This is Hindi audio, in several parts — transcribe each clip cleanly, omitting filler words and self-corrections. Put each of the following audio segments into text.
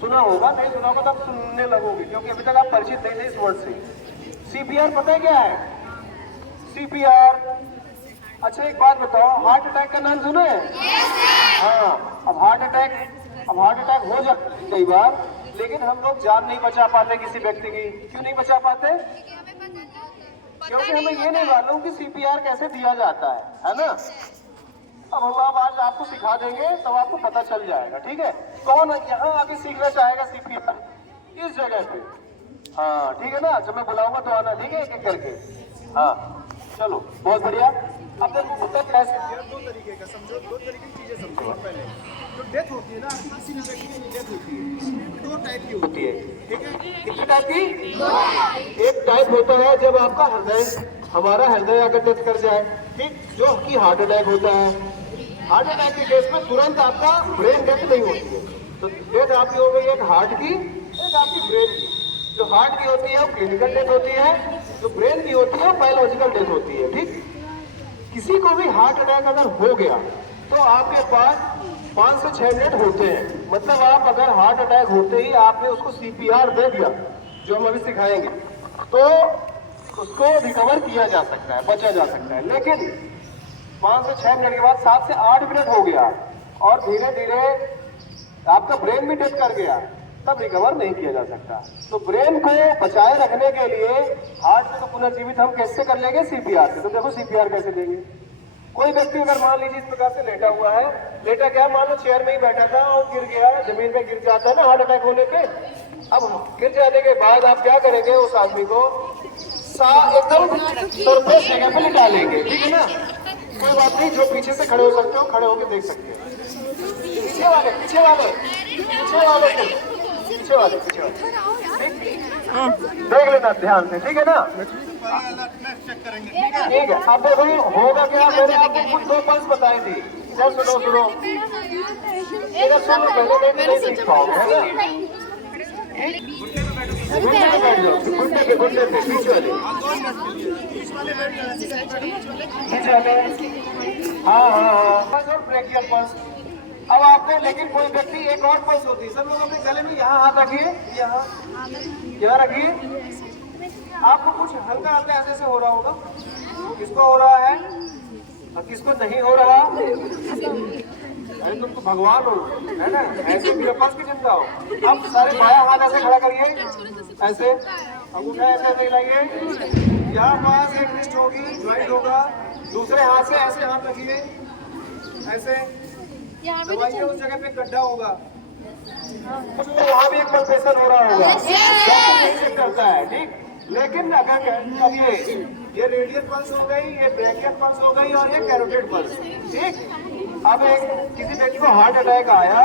सुना होगा, नहीं सुना होगा तो आप सुनने लगोगे क्योंकि अभी तक आप परिचित नहीं थे इस वर्ड से। सीपीआर पता है क्या है? सीपीआर, अच्छा एक बात बताओ, हार्ट अटैक का नाम सुना है? हाँ, अब हार्ट अटैक हो जाता है कई बार, लेकिन हम लोग जान नहीं बचा पाते किसी व्यक्ति की। क्यों नहीं बचा पाते? क्योंकि हमें ये नहीं मालूम कि सीपीआर कैसे दिया जाता है ना। अब हम आज आपको सिखा देंगे तब आपको पता चल जाएगा, ठीक है? कौन यहाँ आके सीखना चाहेगा सीपीआर इस जगह पे? हाँ ठीक है ना, जब मैं बुलाऊंगा तो आना, ठीक है, एक एक करके। हाँ चलो, बहुत बढ़िया। अब देखो होता क्या है, दो तरीके का समझो, दो तरीके की चीजें समझो। पहले जो डेथ होती है ना, किसी भी व्यक्ति की डेथ होती है, दो टाइप की होती है, ठीक है? कितनी टाइप की? एक टाइप होता है जब आपका हमारा हृदय अगर डेथ कर जाए, ठीक, जो कि हार्ट अटैक होता है। हार्ट अटैक के केस में तुरंत आपका ब्रेन डेथ नहीं होती है, तो डेथ आपकी हो गई एक हार्ट की, एक आपकी ब्रेन की। जो हार्ट की होती है वो क्लिनिकल डेथ होती है, जो ब्रेन की होती है वो बायोलॉजिकल डेथ होती है, ठीक। किसी को भी हार्ट अटैक अगर हो गया तो आपके पास 5 से 6 मिनट होते हैं। मतलब आप अगर हार्ट अटैक होते ही आपने उसको सीपीआर दे दिया, जो हम अभी सिखाएंगे, तो उसको रिकवर किया जा सकता है, बचा जा सकता है। लेकिन 5 से 6 मिनट के बाद 7 से 8 मिनट हो गया और धीरे धीरे आपका ब्रेन भी डेथ कर गया, तब रिकवर नहीं किया जा सकता। तो ब्रेन को बचाए रखने के लिए हार्ट को पुनर्जीवित हम कैसे कर लेंगे? सीपीआर से। तो देखो सीपीआर कैसे देंगे। कोई व्यक्ति अगर मान लीजिए इस प्रकार से लेटा हुआ है, लेटा क्या, मान लो चेयर में ही बैठा था और गिर गया, जमीन पे गिर जाता है ना हार्ट अटैक होने पे। अब गिर जाने के बाद आप क्या करेंगे? उस आदमी को एकदम सरफेस जगह पे लिटा लेंगे, ठीक है ना? कोई बात नहीं, जो पीछे से खड़े हो सकते हो खड़े होकर देख सकते हैं। पीछे वाले देख लेना ध्यान से, ठीक है ना? ठीक है, अब देखो होगा क्या। मैंने आपको कुछ 2 पल्स बताई थी, इधर सुनो इधर सुनो, पहले नहीं सीख पाओगे, है ना? घुटने पे बीच वाले, हाँ, ब्रेकियल पल्स। अब आपने, लेकिन कोई व्यक्ति एक और पल्स होती है, सब लोग अपने गले में यहाँ हाथ रखिए, यहाँ रखिए। आपको कुछ हल्का हल्का ऐसे हो रहा होगा, किसको हो रहा है और किसको नहीं हो रहा? अरे तुम तो भगवान हो, है ना? ऐसे भी पल्स की चिंता हो। अब सारे बायां हाथ ऐसे खड़ा करिए, ऐसे अंगूठा ऐसे हिलाइए, यहाँ पास एक रिस्ट होगी, ज्वाइंट होगा, दूसरे हाथ से ऐसे हाथ रखिए, ऐसे दबाइए, उस जगह पे गड्ढा होगा, वहाँ भी एक पल्सेशन हो रहा होगा, चेक करता है, ठीक। लेकिन अगर अब ये रेडियल पल्स हो गई, ये ब्रेकियल पल्स हो गई और ये कैरोटिड पल्स, ठीक। अब किसी व्यक्ति को हार्ट अटैक आया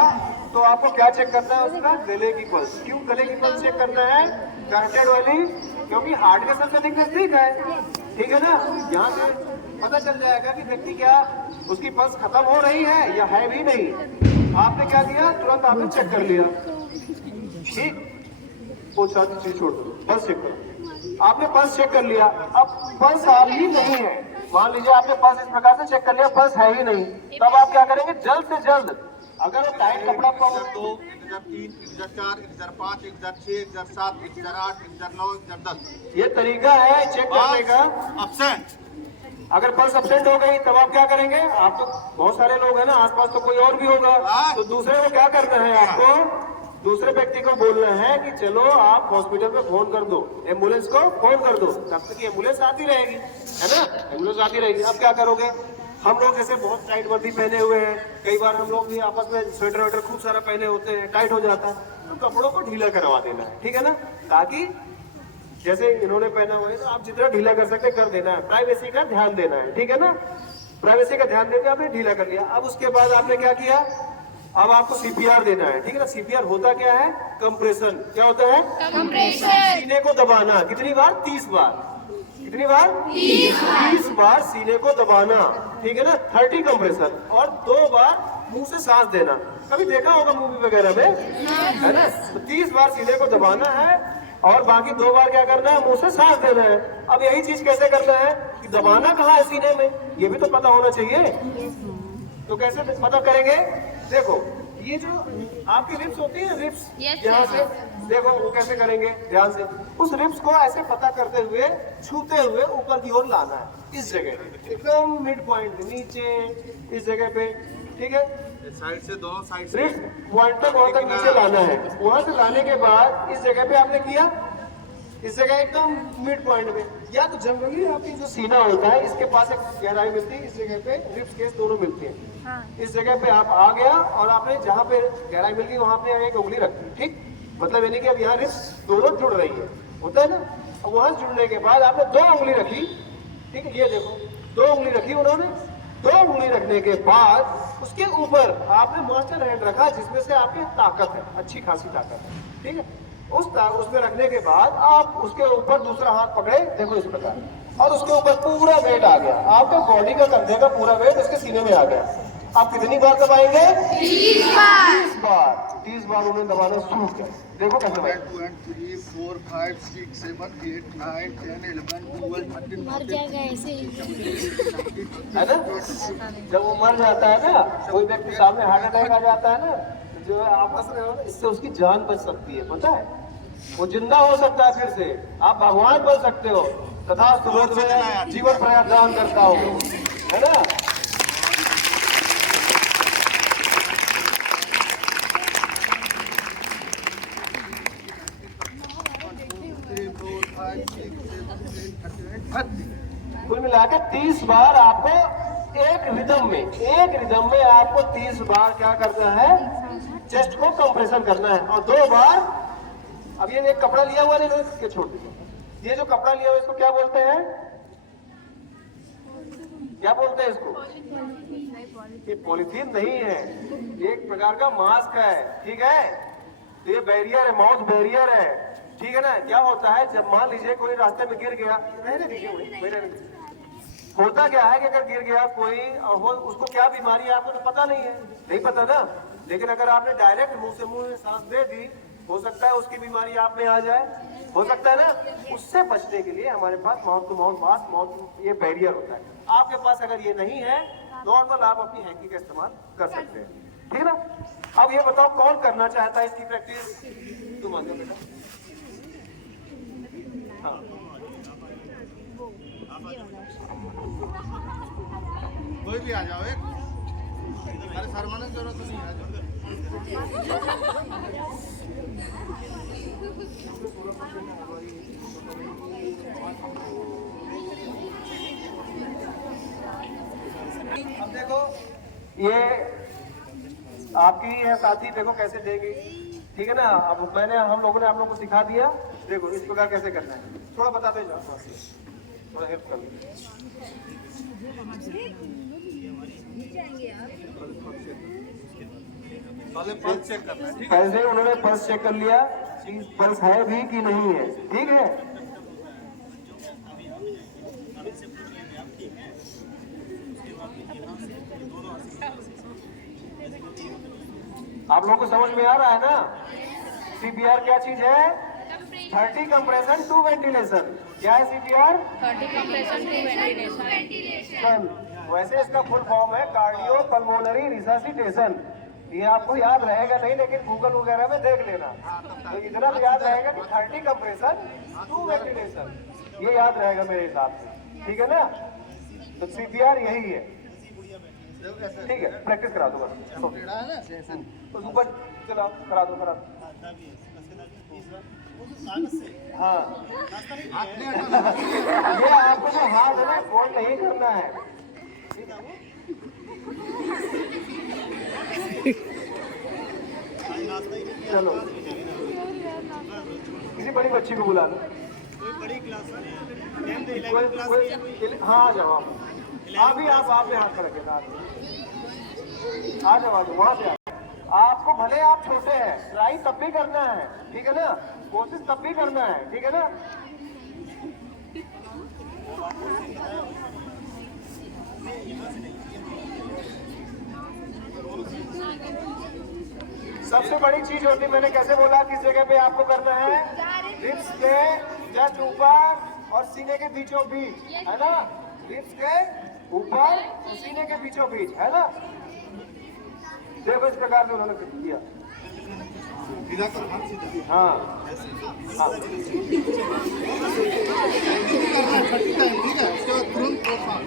तो आपको क्या चेक करना है? उसका गले की पल्स। क्यों गले की पल्स चेक करना है? कैरोटिड वाली, क्योंकि हार्ट के सबसे नजदीक है, ठीक है ना? यहाँ से पता चल जाएगा कि व्यक्ति क्या, उसकी पल्स खत्म हो रही है या है भी नहीं। आपने क्या किया? तुरंत आपने चेक कर लिया, ठीक। वो चीज छोड़ दो, पल्स चेक करो। आपने पल्स चेक कर लिया, अब पल्स आपकी नहीं है, मान लीजिए आपने पल्स इस प्रकार से चेक कर लिया, पल्स है ही नहीं, तब आप क्या करेंगे? जल्द से जल्द, अगर टाइट कपड़ा 2, 3, 4, 5, 6, 7, 8, 9, 10, ये तरीका है चेक करने का। अब्सेंट, अगर पल्स अब्सेंट हो गई तब आप क्या करेंगे? आप तो बहुत सारे लोग हैं ना आसपास, तो कोई और भी होगा, तो दूसरे को क्या करना है? आपको दूसरे व्यक्ति को बोलना है कि चलो आप हॉस्पिटल में फोन कर दो, एम्बुलेंस को फोन कर दो, तब तक एम्बुलेंस आती रहेगी, है ना? एम्बुलेंस आती रहेगी। अब क्या करोगे? हम लोग जैसे बहुत टाइट वर्दी पहने हुए हैं, कई बार हम लोग भी आपस में स्वेटर वेटर खूब सारा पहने होते हैं, टाइट हो जाता है, तो कपड़ों को ढीला करवा देना है, ठीक है ना? ताकि जैसे इन्होंने पहना हुआ है तो आप जितना ढीला कर सकते कर देना है, प्राइवेसी का ध्यान देना है, ठीक है ना? प्राइवेसी का ध्यान देकर आपने ढीला कर लिया। अब उसके बाद आपने क्या किया? अब आपको सीपीआर देना है, ठीक है ना? सीपीआर होता क्या है? कंप्रेशन। क्या होता है? कंप्रेशन। सीने को दबाना। कितनी बार? 30 बार। कितनी बार? 30 बार सीने को दबाना, ठीक है ना? 30 कंप्रेशन, और 2 बार मुंह से सांस देना। कभी देखा होगा मूवी वगैरह में, है ना? तो 30 बार सीने को दबाना है और बाकी 2 बार क्या करना है? मुंह से सांस देना है। अब यही चीज कैसे करना है कि दबाना कहाँ है सीने में, ये भी तो पता होना चाहिए। तो कैसे पता करेंगे? देखो, ये जो आपकी रिप्स होती है, रिप्स Yes, यहाँ sir. से देखो वो कैसे करेंगे, ध्यान से उस रिप्स को ऐसे पता करते हुए छूते हुए ऊपर की ओर लाना है, इस जगह एकदम मिड पॉइंट नीचे, इस जगह पे, ठीक है। साइड से दोनों साइड से रिप्स पॉइंट तक वहां तक नीचे लाना है। वहां से लाने के बाद इस जगह पे आपने किया, इस जगह एकदम मिड पॉइंट में, या तो जनरली आपकी जो सीना होता है इसके पास एक गहराई मिलती है, इस जगह पे रिप्स केस दोनों मिलती हैं। इस जगह पे आप आ गया और आपने जहाँ पे गहराई मिल गई वहां पे एक उंगली रखी, ठीक, मतलब यानी कि अब यहाँ रिप्स दोनों जुड़ रही है, होता है ना। अब वहां जुड़ने के बाद आपने 2 उंगली रखी, ठीक है, ये देखो 2 उंगली रखी उन्होंने। 2 उंगली रखने के बाद उसके ऊपर आपने मास्टर हैंड रखा जिसमें से आपकी ताकत है, अच्छी खासी ताकत है, ठीक है। उसमें रखने के बाद आप उसके ऊपर दूसरा हाथ पकड़े, देखो इस प्रकार, और उसके ऊपर पूरा वेट आ गया, आपका बॉडी का कंधे का पूरा वेट उसके सीने में आ गया। आप कितनी बार दबाएंगे? 30 बार। 30 बार उन्हें दबाना शुरू किया, देखो कैसे दबाएं। 1 2 3 4 5 6 7 8 9 10 11 12 13 मर जाएगा ऐसे ही। है ना, जब वो मर जाता है ना, कोई व्यक्ति सामने हार्ट अटैक आ जाता है ना, जो आपस में हो ना, इससे उसकी जान बच सकती है, पता है, वो जिंदा हो सकता है, फिर से आप भगवान बन सकते हो, तथा सुबह में जीवन प्रदान करता हो, है ना। कुल मिला के 30 बार आपको एक रिदम में आपको 30 बार क्या करना है, चेस्ट को कंप्रेशन करना है। और 2 बार, अब ये एक कपड़ा लिया हुआ नहीं के छोड़ दीजिए, ये जो कपड़ा लिया हुआ इसको क्या बोलते हैं, क्या बोलते हैं इसको? ये पॉलीथीन नहीं है, एक प्रकार का मास्क है, ठीक है। तो ये बैरियर है, माउथ बैरियर है, ठीक है ना। क्या होता है, जब मान लीजिए कोई रास्ते में गिर गया, होता क्या है कि अगर गिर गया कोई और उसको क्या बीमारी है आपको तो पता नहीं पता ना, लेकिन अगर आपने डायरेक्ट मुंह से मुंह में सांस दे दी, हो सकता है उसकी बीमारी आप में आ जाए, हो सकता है ना। उससे बचने के लिए हमारे पास mouth to mouth mask, mouth ये बैरियर होता है। आपके पास अगर ये नहीं है, नॉर्मल आप अपनी हैंकी का इस्तेमाल कर सकते हैं, ठीक है ना। अब ये बताओ कौन करना चाहता है इसकी प्रैक्टिस? तुम आ जाओ बेटा। हाँ, कोई भी आ जाओ, एक अरे शर्माने की जरूरत नहीं है। अब देखो ये आपकी है साथी, देखो कैसे देगी, ठीक है ना। अब हम लोगों ने आप लोगों को सिखा दिया, देखो इस प्रकार कैसे करना है, थोड़ा बताते जाओ, थोड़ा हेल्प कर पहले पल्स चेक करना है, ठीक है। पहले उन्होंने पल्स चेक कर लिया, पल्स है भी कि नहीं है, ठीक है। आप लोगों को समझ में आ रहा है ना? सीपीआर क्या चीज है? 30 कंप्रेशन 2 वेंटिलेशन। क्या है सीपीआर? 30 compression to ventilation. वैसे इसका फुल फॉर्म है कार्डियो पल्मोनरी रिससिटेशन। ये आपको याद रहेगा नहीं, लेकिन गूगल वगैरह में देख लेना। तो इतना तो याद रहेगा कि 30 कंप्रेशन 2 वेंटिलेशन, ये याद रहेगा मेरे हिसाब से, ठीक है ना। तो सीपीआर यही है, ठीक है। प्रैक्टिस करा दो बस, तो ऊपर चलाओ, करा दो। हाँ, ये आपको जो हाथ है ना फोल्ड नहीं करना है। चलो किसी बड़ी बच्ची को बुला लो, हाँ आ जाओ आप भी, आप में हाथ रखे ना, आ जाओ वहां से। आपको भले आप छोटे हैं, ट्राई तब भी करना है, ठीक है ना, कोशिश तब भी करना है, ठीक है ना। सबसे बड़ी चीज होती है, मैंने कैसे बोला किस जगह पे आपको करना है, रिब्स के जस्ट ऊपर और सीने के बीचों बीच, है ना। रिब्स के ऊपर और सीने के बीचों बीच, है ना। देखो इस प्रकार से उन्होंने किया, सीधा कर, हाथ सीधा। हाँ हाँ करना है 30 टाइम, ठीक है? उसके बाद तुरंत और सांस।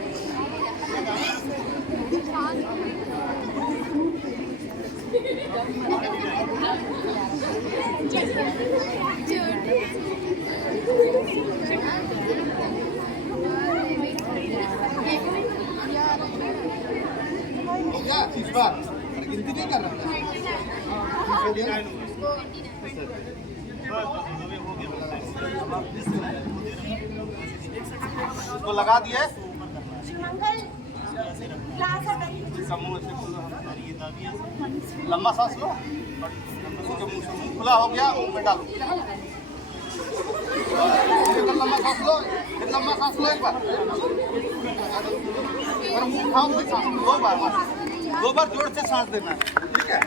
हो गया? इस बार गिनती नहीं कर रहा उसको लगा दिए लंबा सांस लो, मुंह खुला हो गया, मुंह में डालो। एक बार लंबा सांस लो, फिर लंबा सांस लो एक बार, और मुंह खाओ फिर सांस, 2 बार जोर से सांस देना है, ठीक है?